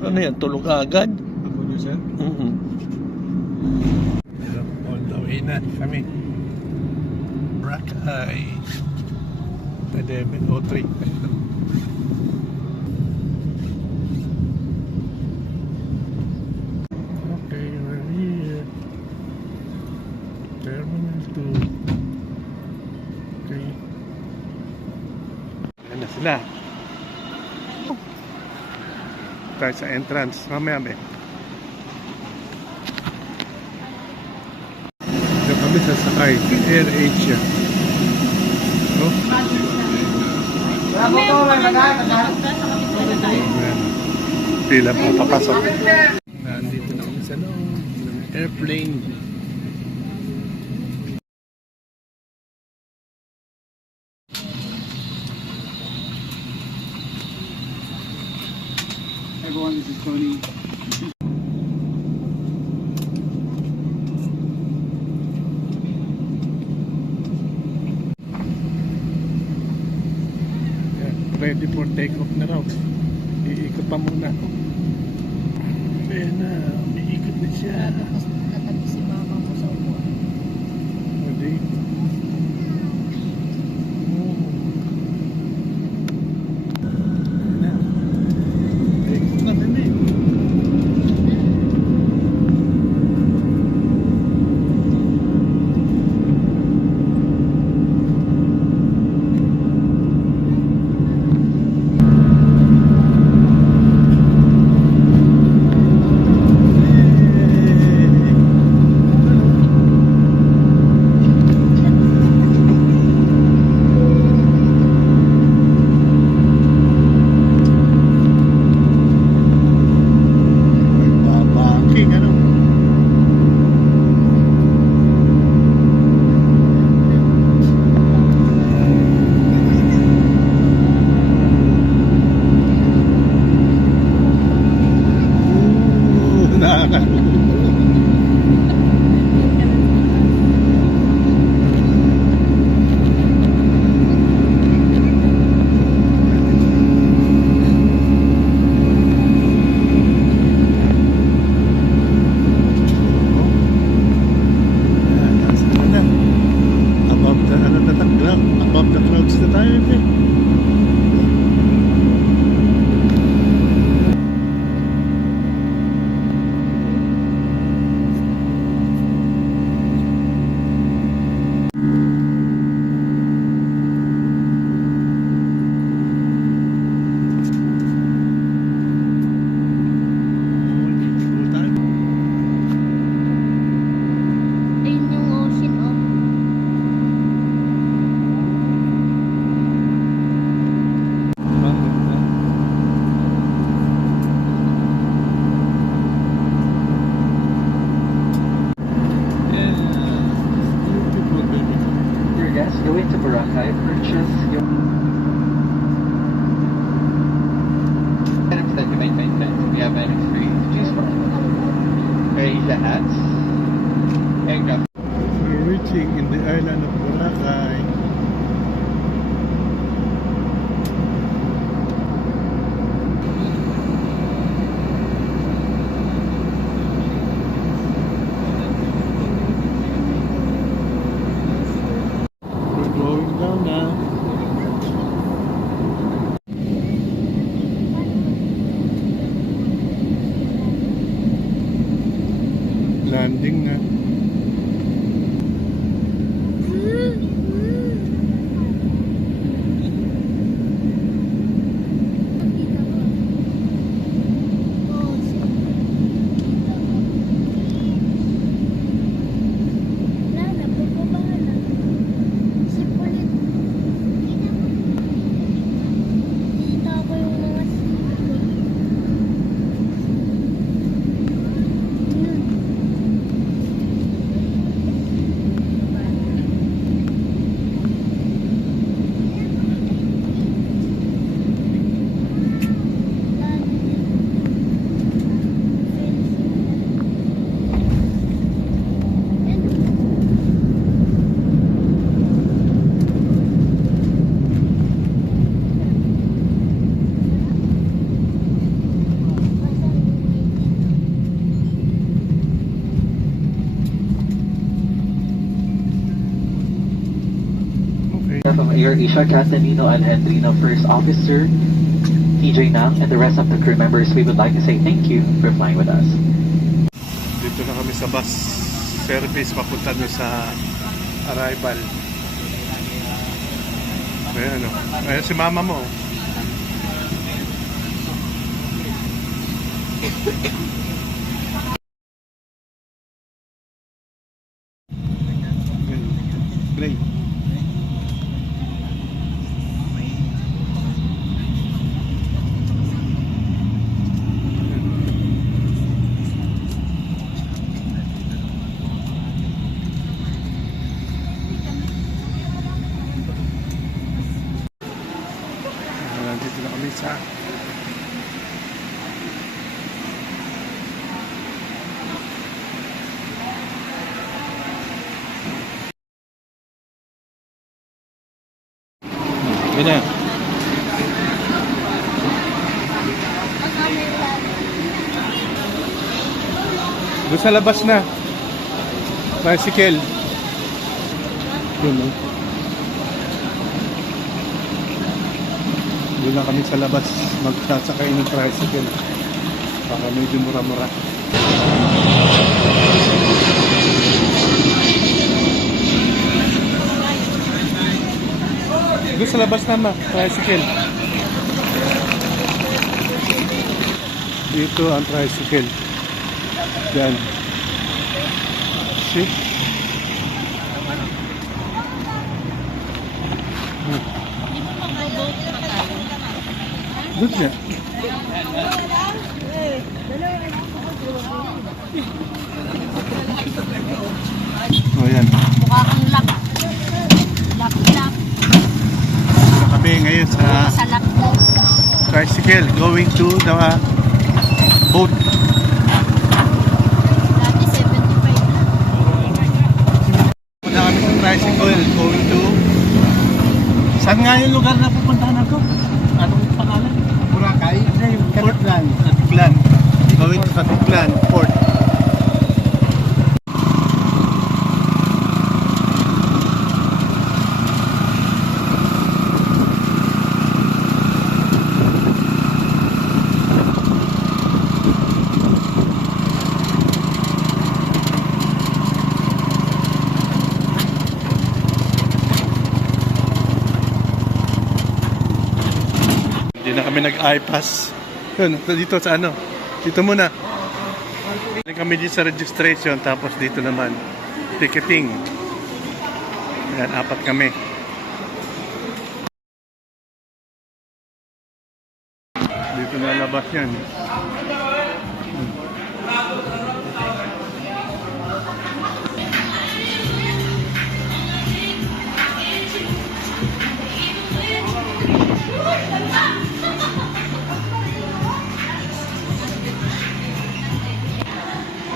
Ano yan? Tulog agad? Ako doon, sir. On the way na kami. Boracay. 11:03. Okay, we're here. Terminal 2. Okay. Ayan na sila. Tayo sa entrance. Mamaya may. Dito kami sasakay. Air Asia. Oh. Ayan. Pila pa papasok. Nandito na kami sa loob ng airplane. Everyone, this is Tony. Ready for take off na raw. Iikot pa muna ako. Ayan na, umiikot na siya. Natabi si mama mo sa upuan. Ready? Na. Take off na din eh. Above the clouds na tayo eh. Ayun yung ocean, oh. Going to Boracay, purchase your items that you might find nice. We have items for you to choose from. There is the hats, aircraft. We're reaching in the island of Boracay. We're going down now. Landing na. Air Asia Castanino and Andrino First Officer TJ Nang and the rest of the crew members, we would like to say thank you for flying with us. Dito na kami sa bus service papunta doon sa arrival. Ayan o. Ayan si mama mo. Gray. Nandito na kami sa Ganyan. Doon sa labas na. Bicycle. Yun, no? Doon lang kami sa labas. Magsasakay ng tricycle. Baka medyo mura-mura. Doon sa labas naman, tricycle. Dito ang tricycle. Yan. See? Doon niya. Oh, yan. Mukha kang lap. Lap. Kami ngayon sa Sa lap mo. tricycle going to the boat. Dati 75. Punta kami sa tricycle going to... Saan nga yung lugar na pupuntahan ako? Anong pangalan? Boracay. Yung Katiklan. Katiklan. Going to Katiklan Port. Hindi na kami nag-I-pass. Yun, dito sa ano? Dito muna. Hindi kami dito sa registration, tapos dito naman ticketing. Ayan, 4 kami. Dito na labas yan.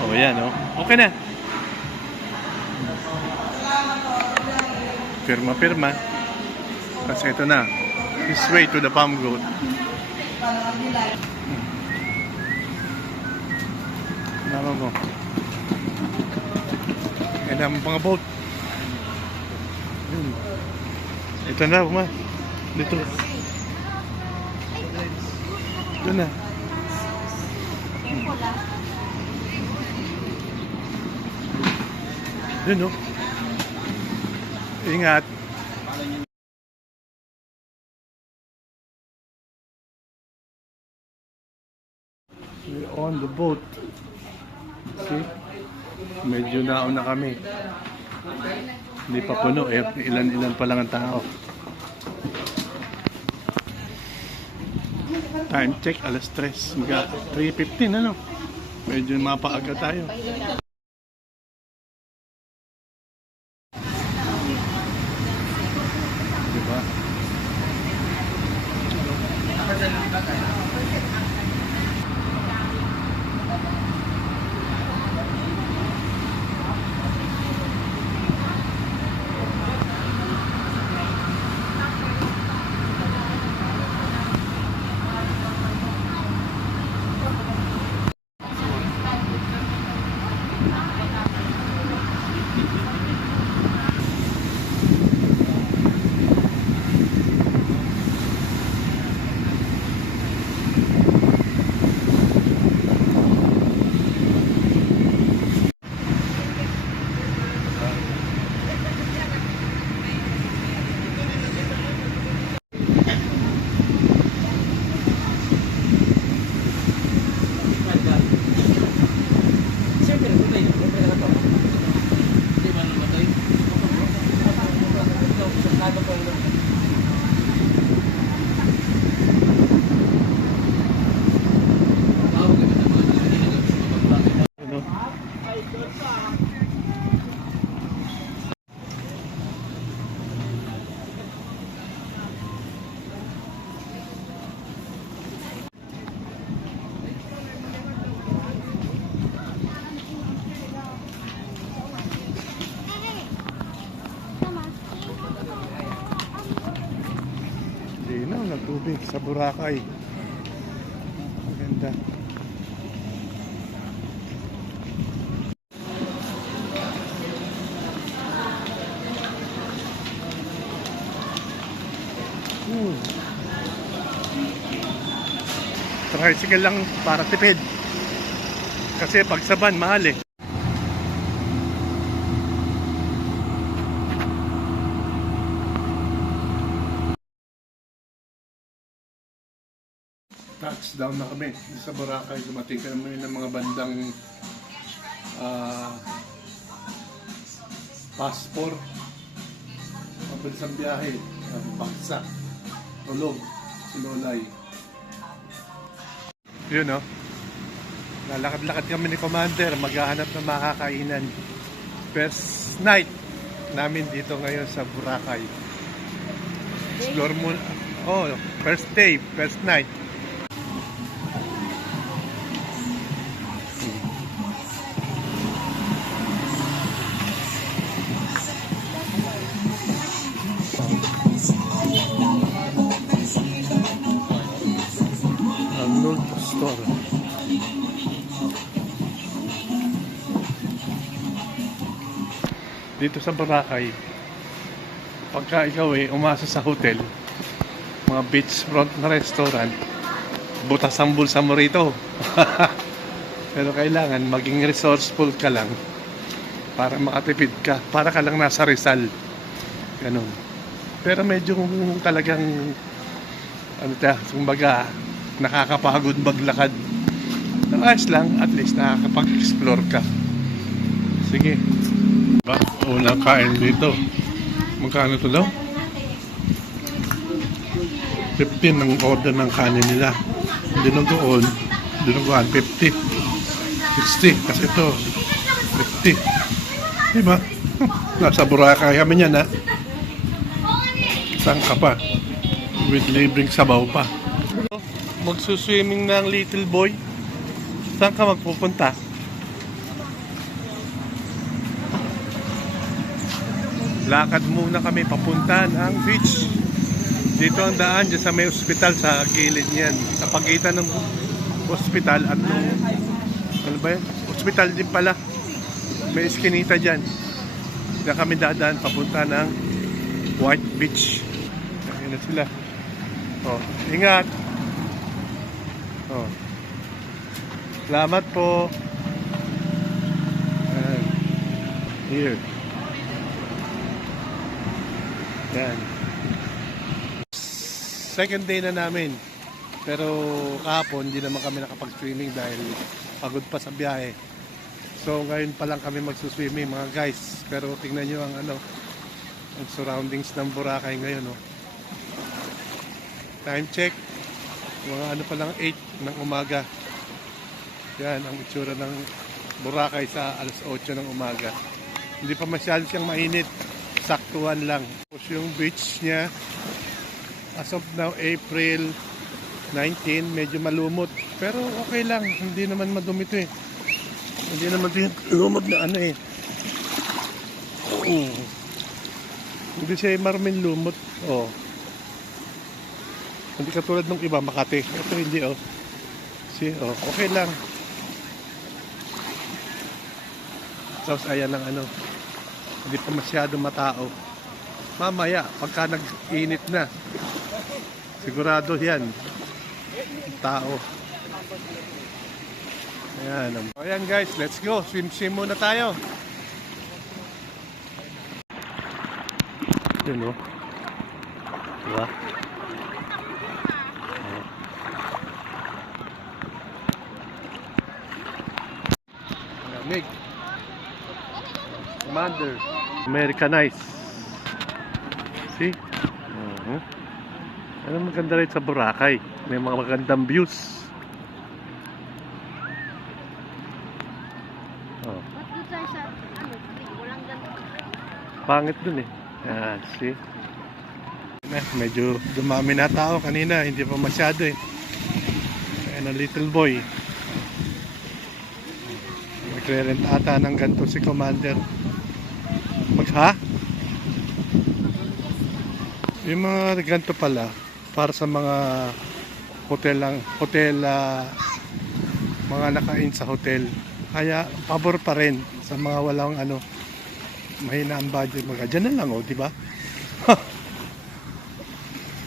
Oh, yan, oh. Okay na. Pirma. Kasi ito na. This way to the palm goat. Tama mo. Yan ang mga boat. Yun. Ito na, uma. Dito. Ito na. Yun, no? Ingat. We're on the boat. See? Medyo naon na kami. Hindi pa puno eh. Ilan-ilan pa lang ang tao. Time check, alas 3. 3:15, ano? Medyo mapaaga tayo. Diba? sa Boracay. Maganda. Tricycle lang para tipid. Kasi pag sa van, mahal eh. Touchdown na kami sa Boracay. Dumating kami ng mga bandang passport. Mabilis ang biyahe. Bagsak. Tulog. Sinulay. Yun, no? Lalakad-lakad kami ni Commander. Maghahanap ng makakainan. First night namin dito ngayon sa Boracay. Explore muna. Oh, first day, first night. Arnold Store. Dito sa Boracay, pagka ikaw umasa sa hotel, mga beachfront na restaurant, butas ang bulsa mo rito. Pero kailangan maging resourceful ka lang para makatipid ka, para ka lang nasa Rizal. Ganun. Pero medyo talagang kumbaga nakakapagod maglakad. Ayos lang, at least nakakapag-explore ka. Sige. Unang kain dito. Magkano to daw? 15 ang order ng kanin nila. Dinuguan 50. 60 kasi ito 50. Diba? Nasa Boracay kami niyan, ha? Saan ka pa? With libreng sabaw pa. Magsuswimming na ang little boy. Saan ka magpupunta? Lakad muna kami papunta ng beach. Dito ang daan dyan sa may ospital sa gilid niyan. Sa pagitan ng ospital at ano ba yan? Ospital din pala. May eskinita dyan. Diyan kami dadaan papunta ng White Beach. Ayan na sila. Oh, ingat. Oh. Salamat po. Ayan. Here. Yan. Second day na namin. Pero kahapon hindi naman kami nakapag-swimming dahil pagod pa sa biyahe. So ngayon pa lang kami magsuswimming mga guys. Pero tingnan nyo ang ang surroundings ng Boracay ngayon, oh. Time check. Mga pa lang 8 ng umaga. Yan ang itsura ng Boracay sa alas 8 ng umaga. Hindi pa masyado siyang mainit. Saktuhan lang. Tapos yung beach niya, as of now, April 19, medyo malumot. Pero okay lang. Hindi naman madumi ito eh. Hindi naman ito yung lumot na ano eh. Hindi siya marmin lumot. Oh. Hindi katulad ng iba, Makati. Ito hindi, oh. See, oh. Okay lang. Tapos ayan ang hindi pa masyado matao. Mamaya, pagka nag-init na, sigurado yan. Tao. Ayan. Ayan guys, let's go. Swim muna tayo. Yun, oh. Diba? Lamig. Commander. Americanized. See? Ano maganda rin sa Boracay? May mga magandang views. Oh. Ba't doon tayo sa, walang ganito? Pangit dun eh. Yan, see? Medyo dumami na tao kanina. Hindi pa masyado eh. Ayan ang little boy. Nagre-rent ata ng ganito si Commander. Ha? Yung mga ganito pala, para sa mga mga nakain sa hotel. Kaya pabor pa rin sa mga walang mahina ang budget. Diyan na lang, di ba?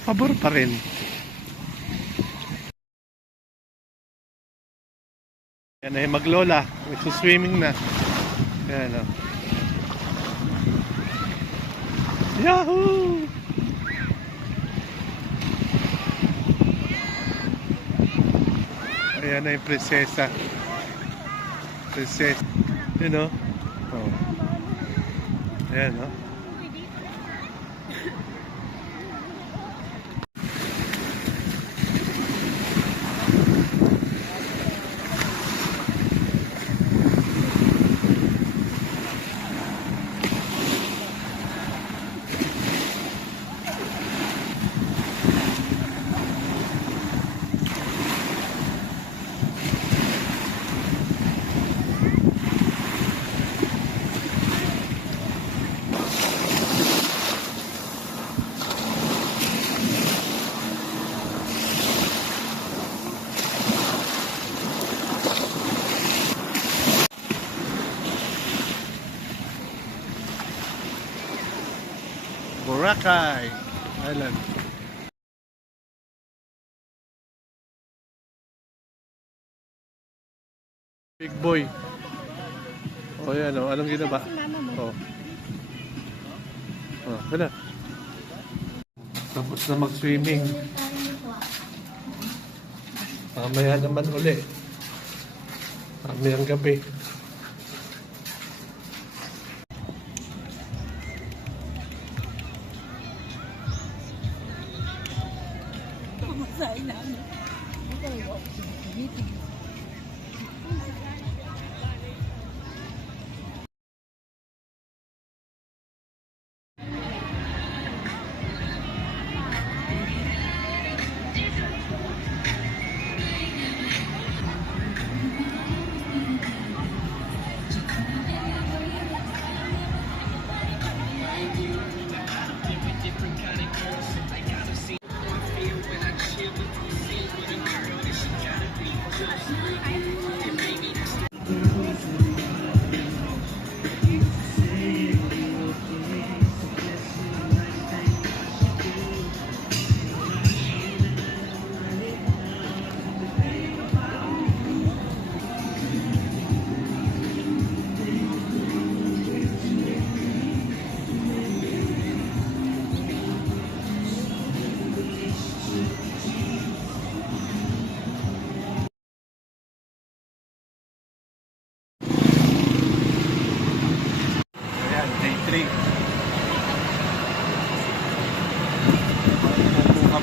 Pabor pa rin. Yan ay maglola, swimming na. Yan Yahoo! Ayan na yung prinsesa. Prinsesa. Oh. Ayan, Boracay Island. Big boy. Oh, yan anong ginawa? Oh. Oh, wala. Tapos na mag-swimming. Mamaya naman uli. Mamayang gabi.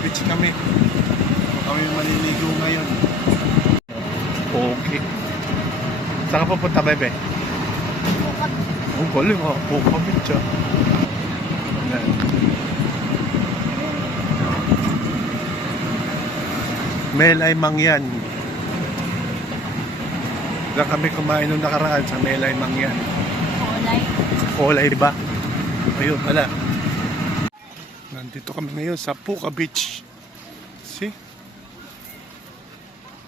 Beach kami. Kami maliligo ngayon. Okay. Saan ka pupunta, bebe? Oh, galing ha. Puka Beach ha. Melay Mangyan. Diyan kami kumain nung nakaraan sa Melay Mangyan. Kolay, di ba? Ayun, wala. Nandito kami ngayon sa Puka Beach. See?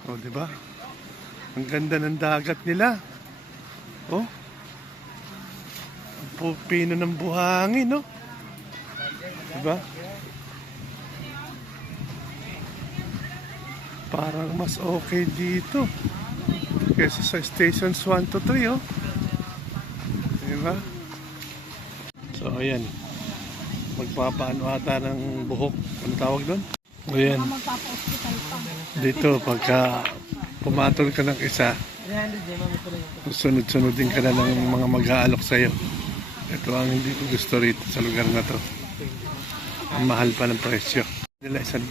Oh, di ba? Ang ganda ng dagat nila. Oh. Ang pupino ng buhangin, no? Di ba? Parang mas okay dito kaysa sa stations 1 to 3, oh. Di ba? So, ayan. Magpapaano ata ng buhok. Ano tawag doon? Ayan. Dito, pagka pumatol ka ng isa, sunod-sunodin ka na ng mga mag-aalok sa'yo. Ito ang hindi ko gusto rito sa lugar na to. Ang mahal pa ng presyo. Nila 100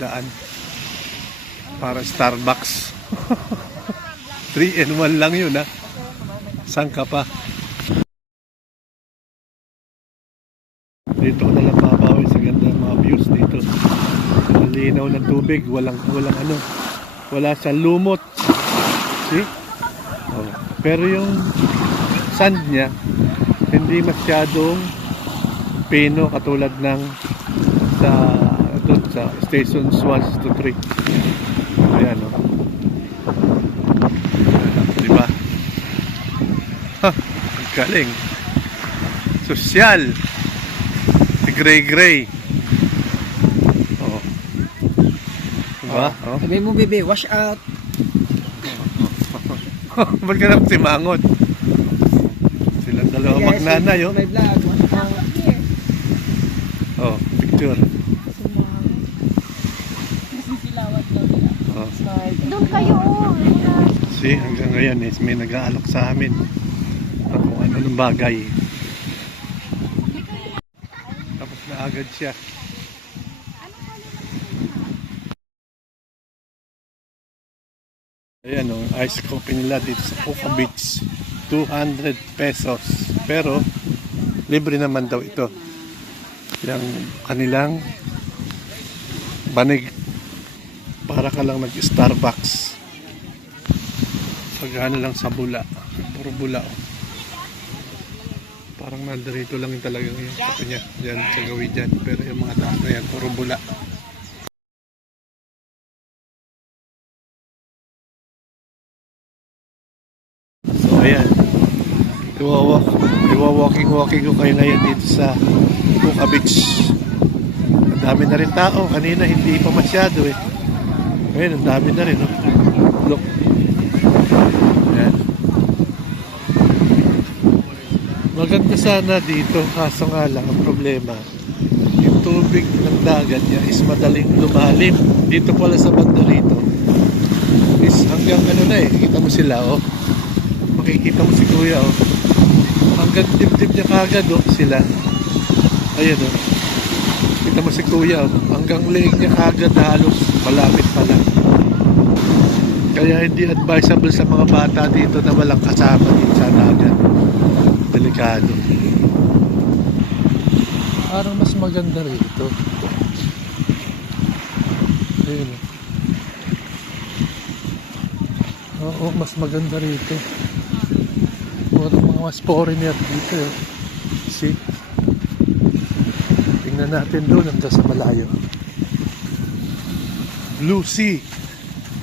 para Starbucks. 3-in-1 lang yun, ha? Saan ka pa? Dito ko nalang babawi sa ganda ng mga views dito. Ang linaw ng tubig, walang wala sa lumot. See? Oh. Pero yung sand niya hindi masyadong pino katulad ng sa sa stations 1 to 3. Ayan, oh. Diba? Ha, ang galing. Sosyal. Si Gray. Oh. Diba? Oh. Sabi mo, bebe, wash out. Ba't ka naman simangot? Silang dalawa magnanay, oh. May vlog, wash out. Oh, picture. Oh. Doon kayo, oh. See, hanggang ngayon is may nag-aalok sa amin kung ano ng bagay. Tapos na agad siya. Ayan o, ice coffee nila dito sa Puka Beach. 200 pesos. Pero, libre naman daw ito. Yung kanilang banig. Para ka lang nag-Starbucks. Pagano lang sa bula. Puro bula. Oh. Parang nandarito lang yung talagang yung kape niya. Diyan sa gawin dyan. Pero yung mga taas na yan, puro bula. So ayan. Iwa-walking ko kayo ngayon dito sa Puka Beach. Ang dami na rin tao. Kanina hindi pa masyado eh. Ngayon, ang dami na rin. Oh. Look. Ayan. Maganda sana dito. Kaso nga lang, ang problema, yung tubig ng dagat niya is madaling lumalim. Dito pala sa banda rito is hanggang ano na eh. Kita mo sila, oh. Makikita mo si Kuya, oh. Hanggang dibdib niya kagad, oh. Sila. Ayan, oh. Kita mo si Kuya, oh. Hanggang leeg niya kagad halos malapit pa lang. Kaya hindi advisable sa mga bata dito na walang kasama dito sa dagat. Delikado. Parang mas maganda rito. Ayun. Oo, mas maganda rito. Puro mga mas foreigner dito. Eh. See? Tingnan natin doon hanggang sa malayo. Blue Sea.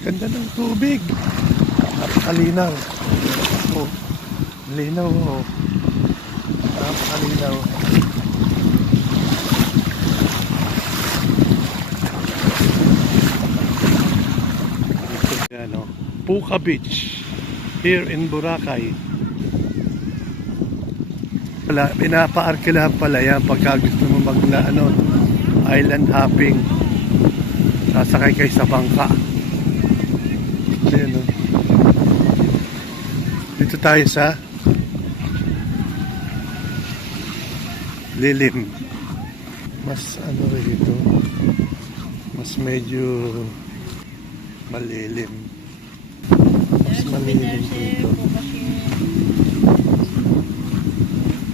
Ganda ng tubig. Napakalinaw. Oh. Linaw. Oh. Napakalinaw. Dito yan, oh. Puka Beach. Here in Boracay. Pinapaarkilahan pala yan pagka gusto mo island hopping. Sasakay kayo sa bangka. Ayan, oh. Dito tayo sa lilim. Mas ano rito, mas medyo malilim. Mas malilim dito.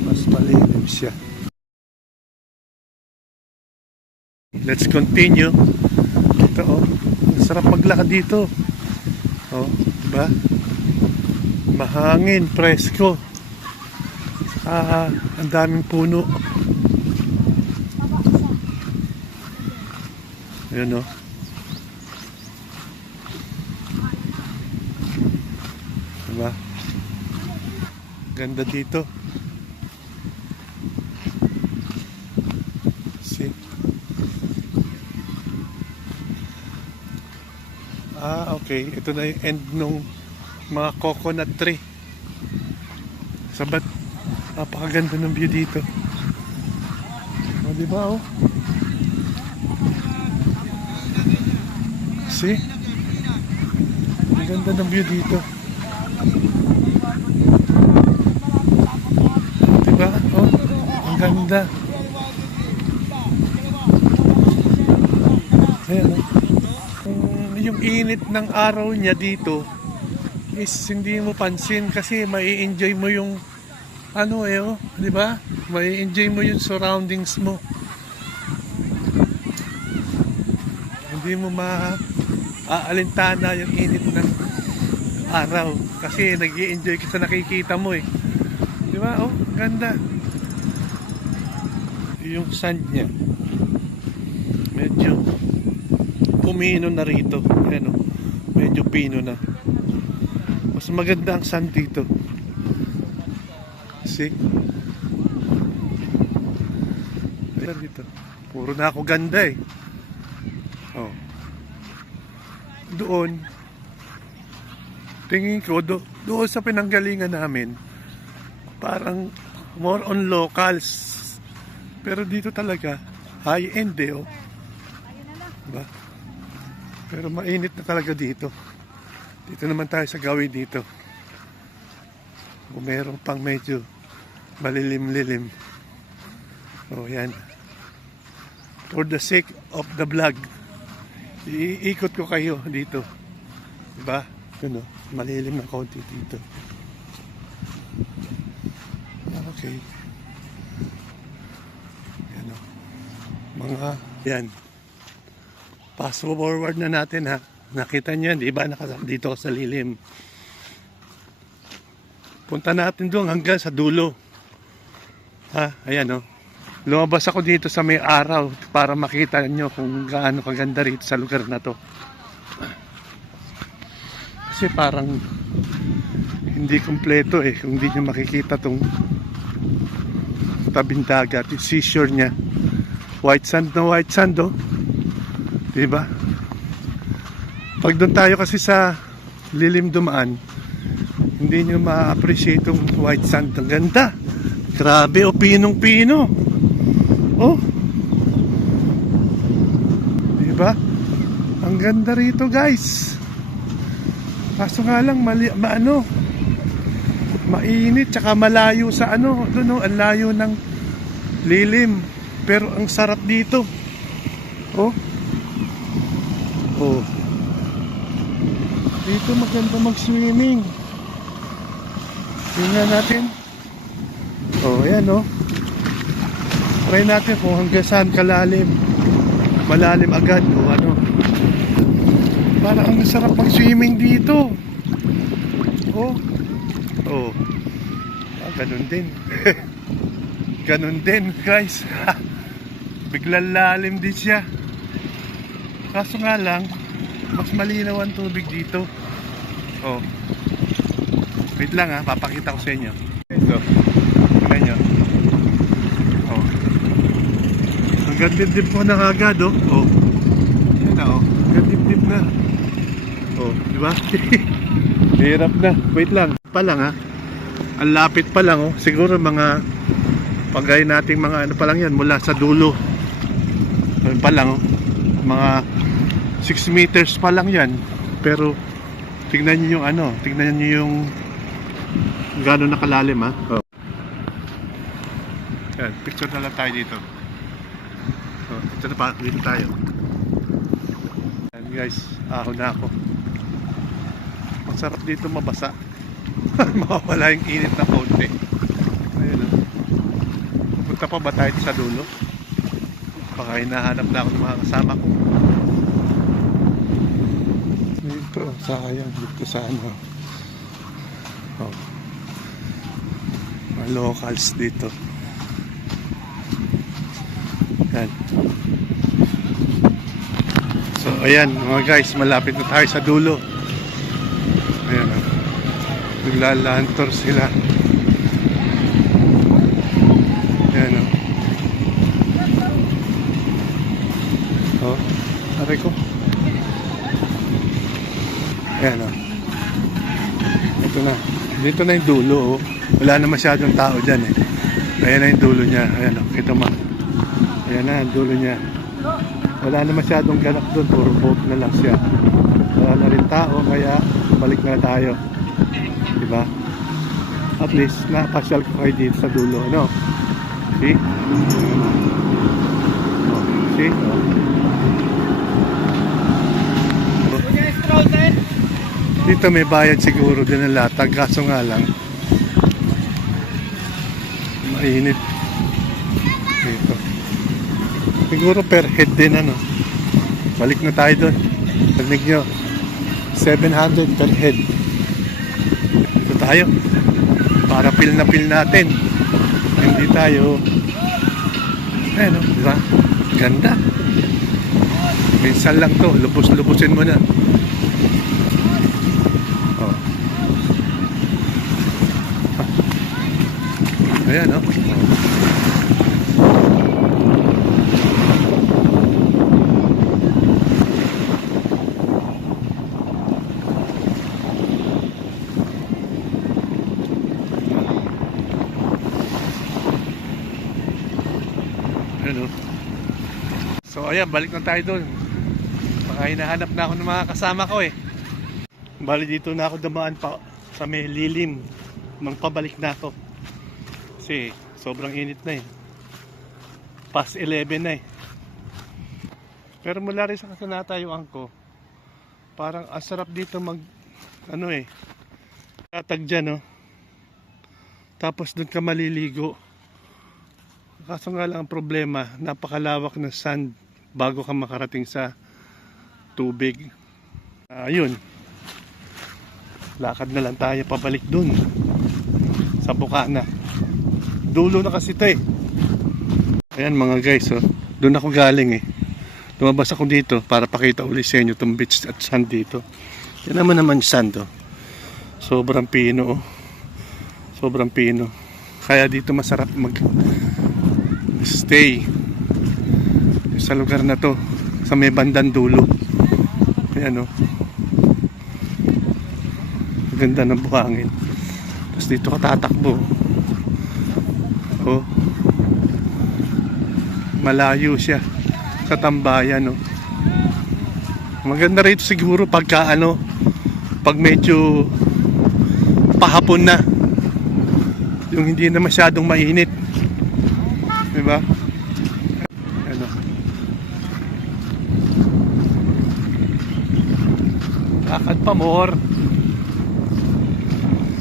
Mas malilim siya. Let's continue. Ito, oh. Sarap maglakad dito. Oh, diba? Mahangin, presko. Ang daming puno. Ayan, oh. Diba? Ganda dito. See? Okay. Ito na yung end nung mga coconut tree. Sabat. Napakaganda ng view dito. O, diba, oh? See? Ang ganda ng view dito. Diba? Oh, ang ganda. Ayan, oh. Yung init ng araw niya dito is hindi mo pansin kasi mai-enjoy mo yung ano eh, oh, di ba? Mai-enjoy mo yung surroundings mo. Hindi mo maaalintana yung init ng araw kasi nag-i-enjoy ka sa nakikita mo eh. Di ba? Oh, ganda. Yung sand niya medyo pumino na rito. Ayan, oh. Medyo pino na. Mas maganda ang sun dito. See? Ayan dito. Puro na ako ganda eh. Oh. Doon, tingin ko, doon sa pinanggalingan namin, parang more on locals. Pero dito talaga, high-end eh, oh. Diba? Pero mainit na talaga dito. Dito naman tayo sa gawin dito. Kung meron pang medyo malilim-lilim. Oh, yan. For the sake of the vlog, iikot ko kayo dito. Diba? Yun, oh. Malilim na konti dito. Okay. Yan, oh. Mga, yan. Fast forward na natin, ha. Nakita niyo, di ba? Dito sa lilim. Punta natin doon hanggang sa dulo. Ha? Ayan, oh. Lumabas ako dito sa may araw para makita nyo kung gaano kaganda rito sa lugar na to. Kasi parang hindi kumpleto eh kung hindi nyo makikita tong tabing dagat, yung seashore nya. White sand na white sand, oh. Diba? Pag doon tayo kasi sa lilim dumaan, hindi nyo ma-appreciate yung white sand. Ang ganda. Grabe, o pinong-pino. Oh. Diba? Ang ganda rito, guys. Kaso nga lang, mainit, tsaka malayo sa ano, doon, oh, ang layo ng lilim. Pero ang sarap dito. Oh. Oh. Dito maganda mag-swimming. Tingnan natin. Oh, ayan, oh. Try natin kung hanggang saan kalalim. Malalim agad o ano. Para ang sarap mag-swimming dito. Oh. Oh. Ah, ganun din. Ganun din, guys. Biglang lalim din siya. Kaso nga lang, mas malinaw ang tubig dito. Oh. Wait lang, ha, papakita ko sa inyo. Ito. Tingnan nyo. Oh. Hanggang dibdib po na agad, oh. Oh. Yan na, oh. Hanggang dibdib na. Oh, di ba? Hirap na. Wait lang. Pa lang, ha. Ang lapit pa lang, oh. Siguro mga pagay nating mga ano pa lang yan mula sa dulo. Ano pa lang, oh. Mga 6 meters pa lang yan. Pero tingnan niyo yung ano, tingnan niyo yung gaano nakalalim, ha. Oh. Yan, picture na lang tayo dito. Oh, ito na pa, dito tayo. Yan guys, ahon na ako. Masarap dito mabasa. Mawawala yung init na konti. Ayun, oh. Punta pa ba tayo sa dulo? Baka hinahanap na ako ng mga kasama ko. Dito, sayang dito sa ano. Oh. Mga locals dito. Yan. So ayan mga guys, malapit na tayo sa dulo. Ayan, oh. Naglalantor sila. Ayan, oh. Oh, aray ko. Ayan, oh. Ito na. Dito na yung dulo, oh. Wala na masyadong tao dyan, eh. Ayan na yung dulo niya. Ayan, oh. Ito ma. Ayan na, ang dulo niya. Wala na masyadong ganap doon. Puro boat na lang siya. Wala na rin tao, kaya balik na tayo. Diba? At least, napasyal ko kayo dito sa dulo, no? See? Oh, see? Oh. Dito may bayad siguro din ang latag, kaso nga lang mainit dito. Siguro per head din ano. Balik na tayo doon. Pagnig nyo 700 per head. Dito tayo para feel na feel natin. Hindi tayo ayun, diba? Ganda. Minsan lang to, lubos-lubusin mo na. Oh. Ayan, oh. Ayan, oh. So ayan, balik na tayo doon. Baka hinahanap na ako ng mga kasama ko eh. Bali dito na ako dumaan pa sa may lilim. Pabalik na ako. Kasi sobrang init na eh. Past 11 na eh. Pero mula rin sa kasanatayuan ko, parang ang sarap dito mag ano eh. Tatag dyan, oh. Tapos doon ka maliligo. Kaso nga lang ang problema, napakalawak ng sand bago ka makarating sa tubig. Ayun. Lakad na lang tayo pabalik dun sa Bukana. Dulo na kasi ito eh. Ayan mga guys, oh. Doon ako galing eh. Lumabas ako dito para pakita uli sa inyo itong beach at sand dito. Yan naman sand, oh. Sobrang pino, oh. Sobrang pino. Kaya dito masarap stay sa lugar na to, sa may bandang dulo. Ayan, oh. Ganda ng buhangin. Tapos dito ka tatakbo, oh. Malayo siya sa tambayan, oh. Maganda rito siguro pagka pag medyo pahapon na, yung hindi na masyadong mainit, diba? Ano? Lakad pa more.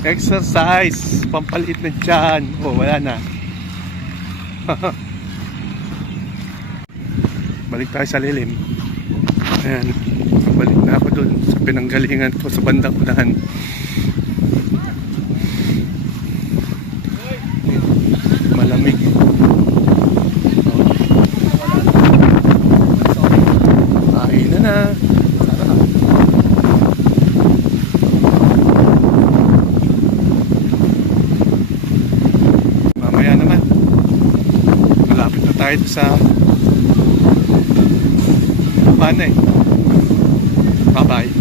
Exercise. Pampaliit ng tiyan. Oh, wala na. Balik tayo sa lilim. Ayan. Balik na ako dun sa pinanggalingan ko sa bandang unahan. Malamig. Kain na. Sarap. Mamaya naman. Malapit na tayo sa Bye-bye.